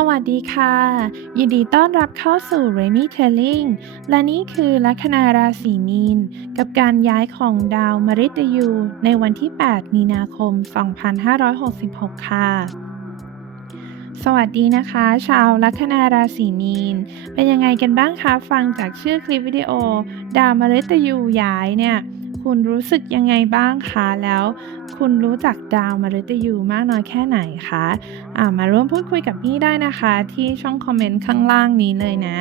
สวัสดีค่ะ ยินดีต้อนรับเข้าสู่ Rainy Telling และนี่คือลัคนาราศีมีน กับการย้ายของดาวมฤตยู ในวันที่ 8 มีนาคม 2566 ค่ะสวัสดีนะคะ ชาวลัคนาราศีมีน เป็นยังไงกันบ้างคะ ฟังจากชื่อคลิปวิดีโอ ดาวมฤตยูย้ายเนี่ย คุณรู้สึกยังไงบ้างคะ แล้วคุณรู้จักดาวมฤตยูมากน้อยแค่ไหนคะอามาร่วมพูดคุยกับพี่ได้นะคะ ที่ช่องคอมเมนต์ข้างล่างนี้เลยนะ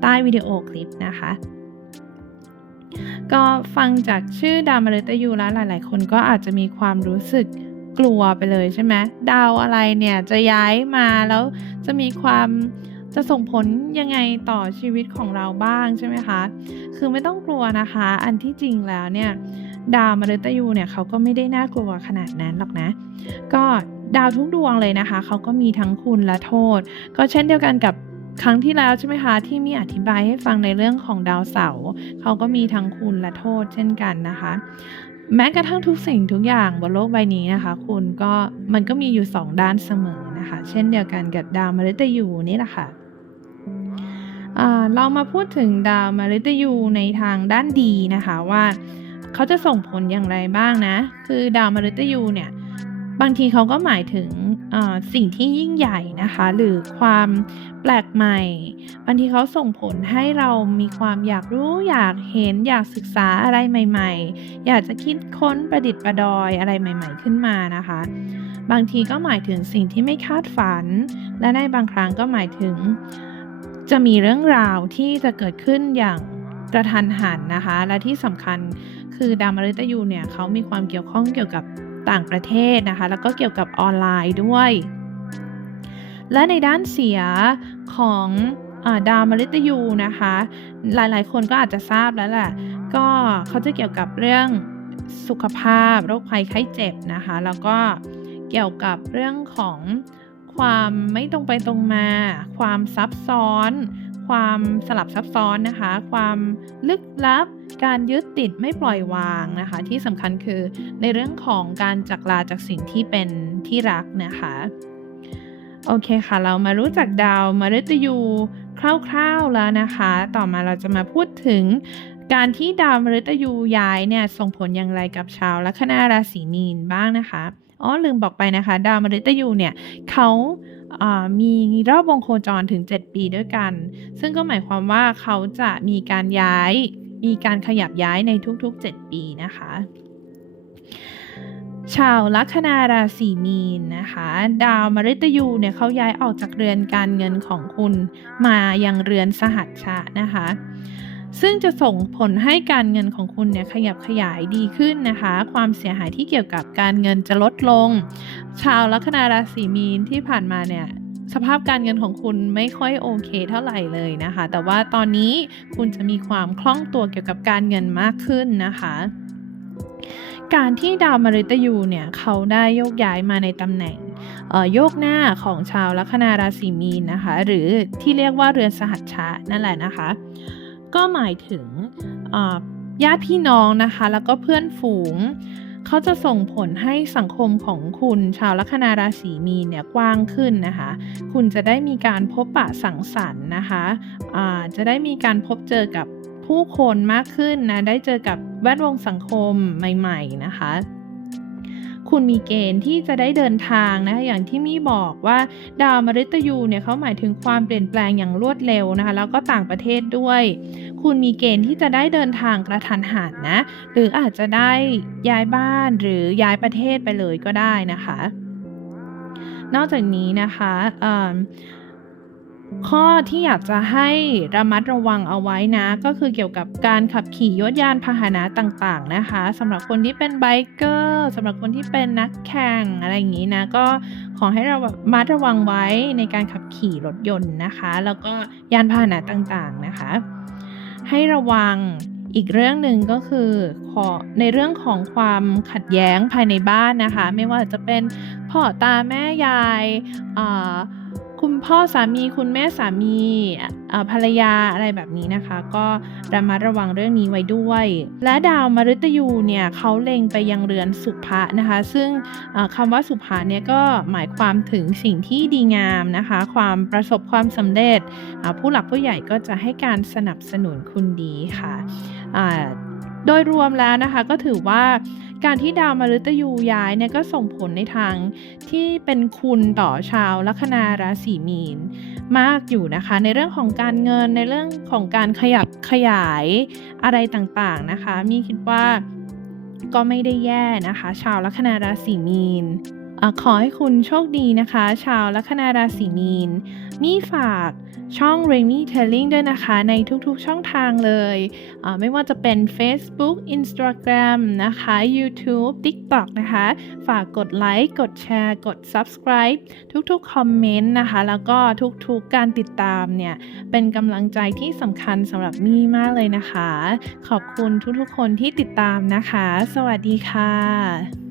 ใต้วิดีโอคลิปนะคะก็ฟังจากชื่อดาวมฤตยูแล้วหลาย ๆ คนก็อาจจะมีความรู้สึกกลัวไปเลยใช่ไหมดาวอะไรเนี่ยจะย้ายมาแล้วจะมีความ จะส่งผลยังไงต่อชีวิตของเราบ้างใช่ไหมคะ คือไม่ต้องกลัวนะคะ อันที่จริงแล้วเนี่ย ดาวมฤตยูเนี่ยเขาก็ไม่ได้น่ากลัวขนาดนั้นหรอกนะ ก็ดาวทุกดวงเลยนะคะ เขาก็มีทั้งคุณและโทษ ก็เช่นเดียวกันกับครั้งที่แล้วใช่ไหมคะที่มีอธิบายให้ฟังในเรื่องของดาวเสาร์เขาก็มีทั้งคุณและโทษเช่นกันนะคะ แม้กระทั่งทุกสิ่งทุกอย่างบนโลกใบนี้นะคะ คุณก็มันก็มีอยู่สองด้านเสมอนะคะ เช่นเดียวกันกับดาวมฤตยูนี่แหละค่ะอ่า เรามาพูดถึงดาวมฤตยูในทางด้านดีนะคะว่าเขาจะส่งผลอย่างไรบ้างนะ คือดาวมฤตยูเนี่ยบางทีเขาก็หมายถึงสิ่งที่ยิ่งใหญ่นะคะ หรือความแปลกใหม่บางทีเขาส่งผลให้เรามีความอยากรู้อยากเห็นอยากศึกษาอะไรใหม่ ๆ อยากจะคิดค้นประดิษฐ์ประดอยอะไรใหม่ ๆ ขึ้นมานะคะ บางทีก็หมายถึงสิ่งที่ไม่คาดฝัน และในบางครั้งก็หมายถึง จะมีเรื่องราวที่จะเกิดขึ้นอย่างกระทันหันนะคะ และที่สำคัญคือดาวมฤตยูเนี่ยเขามีความเกี่ยวข้องเกี่ยวกับต่างประเทศนะคะ แล้วก็เกี่ยวกับออนไลน์ด้วย และในด้านเสียของอาดาวมฤตยูนะคะ หลายๆ คนก็อาจจะทราบแล้วแหละก็เขาจะเกี่ยวกับเรื่องสุขภาพโรคภัยไข้เจ็บนะคะ แล้วก็เกี่ยวกับเรื่องของ ความไม่ตรงไปตรงมา ความซับซ้อน ความสลับซับซ้อนนะคะ ความลึกลับ การยึดติดไม่ปล่อยวางนะคะ ที่สำคัญคือในเรื่องของการจากลาจากสิ่งที่เป็นที่รักนะคะโอเคค่ะ เรามารู้จักดาวมฤตยูคร่าวๆแล้วนะคะ ต่อมาเราจะมาพูดถึง การที่ดาวมฤตยูย้ายเนี่ยส่งผลอย่างไรกับชาวลัคนาราศีมีนบ้างนะคะ อ๋อลืมบอกไปนะคะ ดาวมฤตยูเนี่ยเขาามีรอบวงโคจรถึง 7 ปีด้วยกัน ซึ่งก็หมายความว่าเขาจะมีการย้าย มีการขยับย้ายในทุกๆ 7 ปีนะคะ ชาวลัคนาราศีมีนนะคะ ดาวมฤตยูเนี่ยเขาย้ายออกจากเรือนการเงินของคุณมายังเรือนสหัชชะนะคะ ซึ่งจะส่งผลให้การเงินของคุณเนี่ยขยับขยายดีขึ้นนะคะ ความเสียหายที่เกี่ยวกับการเงินจะลดลง ชาวลัคนาราศีมีนที่ผ่านมาเนี่ยสภาพการเงินของคุณไม่ค่อยโอเคเท่าไหร่เลยนะคะ แต่ว่าตอนนี้คุณจะมีความคล่องตัวเกี่ยวกับการเงินมากขึ้นนะคะการที่ดาวมฤตยูเนี่ยเขาได้โยกย้ายมาในตำแหน่งโยกหน้าของชาวลัคนาราศีมีนนะคะ หรือที่เรียกว่าเรือนสหัชชะนั่นแหละนะคะ ก็หมายถึงญาติพี่น้องนะคะ แล้วก็เพื่อนฝูง เขาจะส่งผลให้สังคมของคุณชาวลัคนาราศีมีนเนี่ยกว้างขึ้นนะคะ คุณจะได้มีการพบปะสังสรรค์นะคะอ่าจะได้มีการพบเจอกับผู้คนมากขึ้นนะ ได้เจอกับแวดวงสังคมใหม่ ๆ นะคะ คุณมีเกณฑ์ที่จะได้เดินทางนะคะอย่างที่มี่บอกว่าดาวมฤตยูเนี่ยเขาหมายถึงความเปลี่ยนแปลงอย่างรวดเร็วนะคะ แล้วก็ต่างประเทศด้วย คุณมีเกณฑ์ที่จะได้เดินทางกระทันหันนะ หรืออาจจะได้ย้ายบ้านหรือย้ายประเทศไปเลยก็ได้นะคะ นอกจากนี้นะคะ ข้อที่อยากจะให้ระมัดระวังเอาไว้นะ ก็คือเกี่ยวกับการขับขี่ยถยานพาหนะต่างๆนะคะสำหรับคนที่เป็นไบเกอร์สำหรับคนที่เป็นนักแข่งอะไรอย่างนี้นะ ก็ขอให้เราระมัดระวังไว้ในการขับขี่รถยนต์นะคะ แล้วก็ยานพาหนะต่างๆนะคะ ให้ระวังอีกเรื่องหนึ่งก็คือขอในเรื่องของความขัดแย้งภายในบ้านนะคะ ไม่ว่าจะเป็นพ่อตาแม่ยายอ่า คุณพ่อสามีคุณแม่สามีภรรยาอะไรแบบนี้นะคะ ก็ระมัดระวังเรื่องนี้ไว้ด้วย และดาวมฤตยูเนี่ยเขาเล็งไปยังเรือนสุภะนะคะ ซึ่งเอ่อคำว่าสุภะเนี่ยก็หมายความถึงสิ่งที่ดีงามนะคะ ความประสบความสำเร็จ ผู้หลักผู้ใหญ่ก็จะให้การสนับสนุนคุณดีค่ะโดยรวมแล้วนะคะก็ถือว่า การที่ดาวมฤตยูย้ายเนี่ยก็ส่งผลในทางที่เป็นคุณต่อชาวลัคนาราศีมีน มากอยู่นะคะ ในเรื่องของการเงินในเรื่องของการขยับขยายอะไรต่างๆนะคะ มีคิดว่าก็ไม่ได้แย่นะคะ ชาวลัคนาราศีมีนอขอให้คุณโชคดีนะคะ ชาวลัคนาราศีมีน มี่ฝากช่อง r a m y Telling ด้วยนะคะ ในทุกๆช่องทางเลย ไม่ว่าจะเป็น Facebook Instagram นะคะ YouTube TikTok นะคะ ฝากกดไลค์กดแชร์กด Subscribe ทุกๆคอมเมนต์นะคะ แล้วก็ทุกๆการติดตามเนี่ย เป็นกำลังใจที่สำคัญสำหรับมี่มากเลยนะคะ ขอบคุณทุกๆคนที่ติดตามนะคะ สวัสดีค่ะ